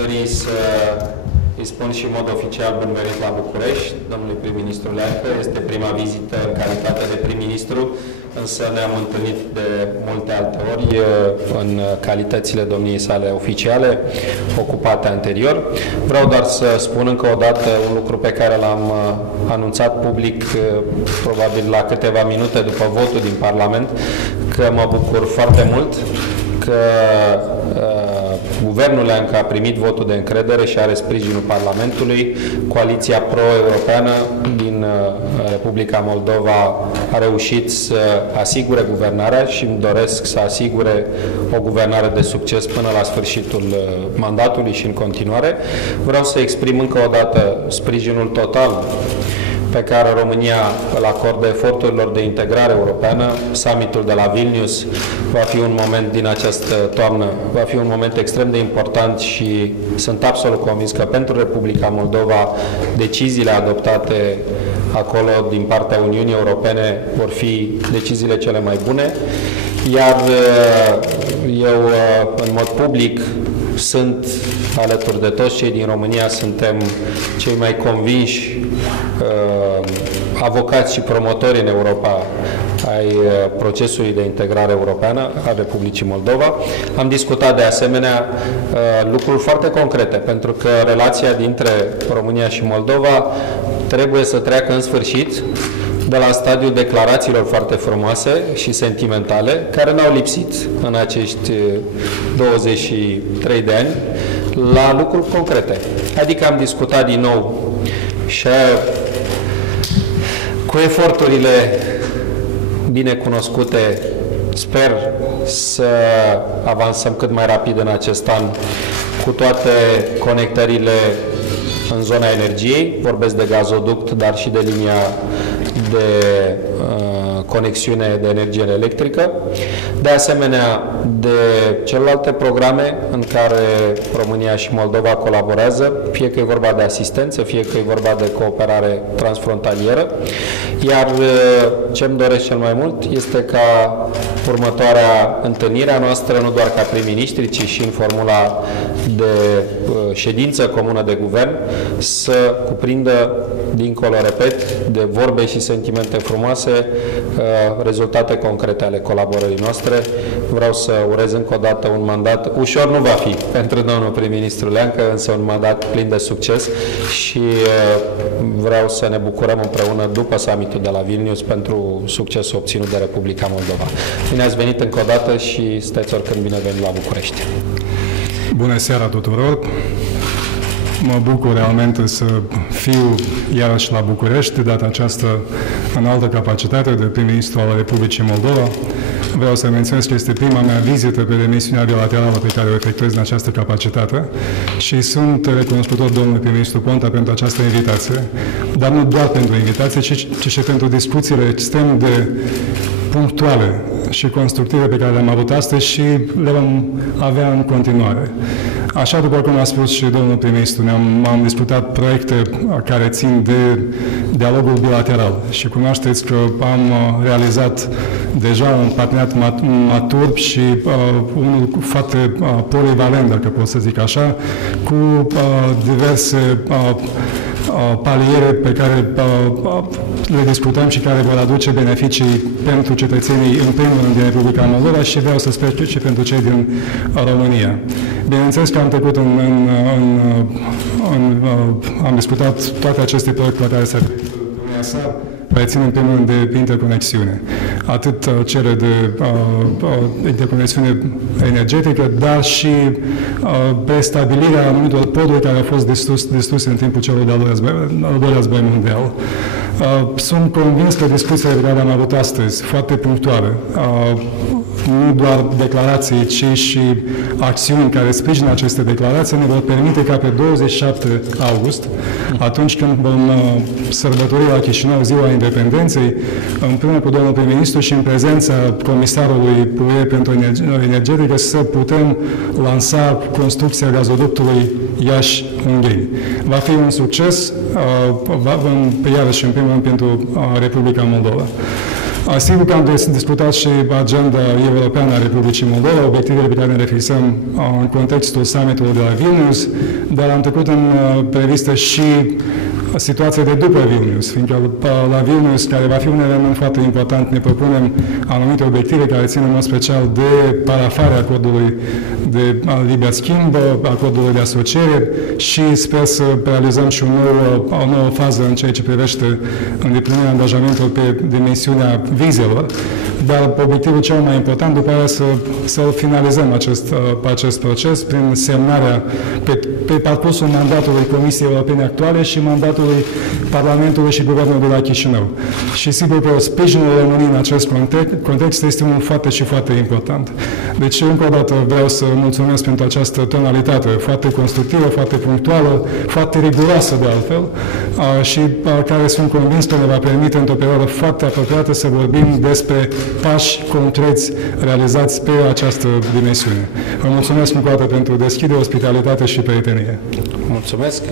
dori să îi spun și în mod oficial bun venit la București, domnului prim-ministru Leancă. Este prima vizită în calitate de prim-ministru, însă ne-am întâlnit de multe alte ori în calitățile domniei sale oficiale, ocupate anterior. Vreau doar să spun încă o dată un lucru pe care l-am anunțat public, probabil la câteva minute după votul din Parlament, că mă bucur foarte mult că Guvernul Leancă a primit votul de încredere și are sprijinul Parlamentului. Coaliția pro-europeană din Republica Moldova a reușit să asigure guvernarea și îmi doresc să asigure o guvernare de succes până la sfârșitul mandatului și în continuare. Vreau să exprim încă o dată sprijinul total pe care România îl acordă eforturilor de integrare europeană. Summitul de la Vilnius va fi un moment din această toamnă, va fi un moment extrem de important și sunt absolut convins că pentru Republica Moldova deciziile adoptate acolo din partea Uniunii Europene vor fi deciziile cele mai bune. Iar eu, în mod public, sunt alături de toți cei din România, suntem cei mai convinși avocați și promotori în Europa ai procesului de integrare europeană a Republicii Moldova. Am discutat de asemenea lucruri foarte concrete, pentru că relația dintre România și Moldova trebuie să treacă în sfârșit de la stadiul declarațiilor foarte frumoase și sentimentale, care n-au lipsit în acești 23 de ani, la lucruri concrete. Adică am discutat din nou și cu eforturile bine cunoscute, sper să avansăm cât mai rapid în acest an cu toate conectările în zona energiei, vorbesc de gazoduct, dar și de linia de conexiune de energie electrică, de asemenea de celelalte programe în care România și Moldova colaborează, fie că e vorba de asistență, fie că e vorba de cooperare transfrontalieră. Iar ce-mi doresc cel mai mult este ca următoarea întâlnire a noastră, nu doar ca prim-ministri, ci și în formula de ședință comună de guvern, să cuprindă, dincolo, repet, de vorbe și sentimente frumoase, rezultate concrete ale colaborării noastre. Vreau să urez încă o dată un mandat, ușor nu va fi pentru domnul prim-ministru Leancă, însă un mandat plin de succes și vreau să ne bucurăm împreună după summitul de la Vilnius pentru succesul obținut de Republica Moldova. Bine ați venit încă o dată și sunteți oricând binevenit la București. Bună seara tuturor! Mă bucur realmente să fiu iarăși la București, de data aceasta în altă capacitate de prim-ministru al Republicii Moldova. Vreau să menționez că este prima mea vizită pe demisiunea bilaterală pe care o efectuez în această capacitate și sunt recunoscător domnului prim-ministru Ponta pentru această invitație, dar nu doar pentru invitație, ci și pentru discuțiile extrem de punctuale și constructive pe care le-am avut astăzi și le vom avea în continuare. Așa, după cum a spus și domnul prim-ministru, am discutat proiecte care țin de dialogul bilateral și cunoașteți că am realizat deja un parteneriat matur și unul foarte polivalent, dacă pot să zic așa, cu diverse paliere pe care le discutăm și care vor aduce beneficii pentru cetățenii, în primul rând, din Republica Moldova și vreau să sper și pentru cei din România. Bineînțeles că am trecut am discutat toate aceste proiecte la care se țin în primul rând de interconexiune. Atât cele de interconexiune energetică, dar și prestabilirea anumitor poduri care au fost distruse în timpul celor de-al doilea război mondial. Sunt convins că discuțiile pe care le-am avut astăzi, foarte punctuale, nu doar declarații, ci și acțiuni care sprijină aceste declarații, ne vor permite ca pe 27 august, atunci când vom sărbători la Chișinău Ziua Independenței, împreună cu domnul prim-ministru și în prezența comisarului UE pentru energetică, să putem lansa construcția gazoductului Iași-Ungheni. Va fi un succes, iarăși în primul rând pentru Republica Moldova. Sigur că am discutat și agenda europeană a Republicii Moldova, obiectivele pe care ne refixăm în contextul summitului de la Vilnius, dar am trecut în revistă și situația de după Vilnius, fiindcă la Vilnius, care va fi un element foarte important, ne propunem anumite obiective care țin în mod special de parafarea acordului de liber schimb, acordului de asociere și sper să realizăm și o nouă fază în ceea ce privește îndeplinirea angajamentului pe dimensiunea vizelor, dar obiectivul cel mai important după aceea să finalizăm acest proces prin semnarea pe parcursul mandatului Comisiei Europene actuale și mandatului Parlamentului și Guvernului de la Chișinău. Și sigur că sprijinul României în acest context este unul foarte și foarte important. Deci, încă o dată vreau să mulțumesc pentru această tonalitate foarte constructivă, foarte punctuală, foarte riguroasă de altfel și care sunt convins că ne va permite într-o perioadă foarte apropiată să vorbim despre pași concreți realizați pe această dimensiune. Vă mulțumesc încă o dată pentru deschidere, ospitalitate și prietenie. Mulțumesc.